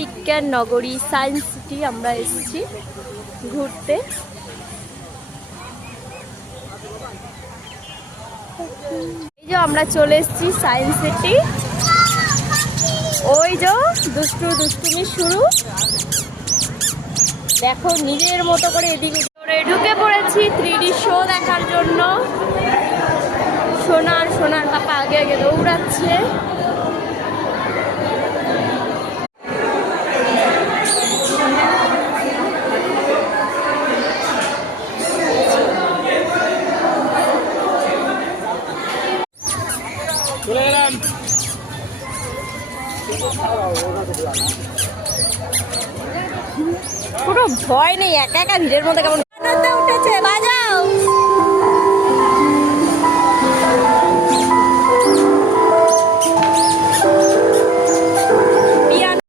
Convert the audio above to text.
বিজ্ঞান নগরী science city আমরা এসেছি ঘুরতে। এই যে আমরা চলে এসেছি সায়েন্স সিটি। ওই যে দুষ্টুমি শুরু, দেখো নিজের মতো করে এদিকে ঢুকে পড়েছি 3D শো দেখার জন্য। সোনার পাপা আগে আগে দৌড়াচ্ছে। কোনো ভয় নেই, একা একা ভিড়ের মধ্যে কেমন আনন্দ উঠেছে। বাজাও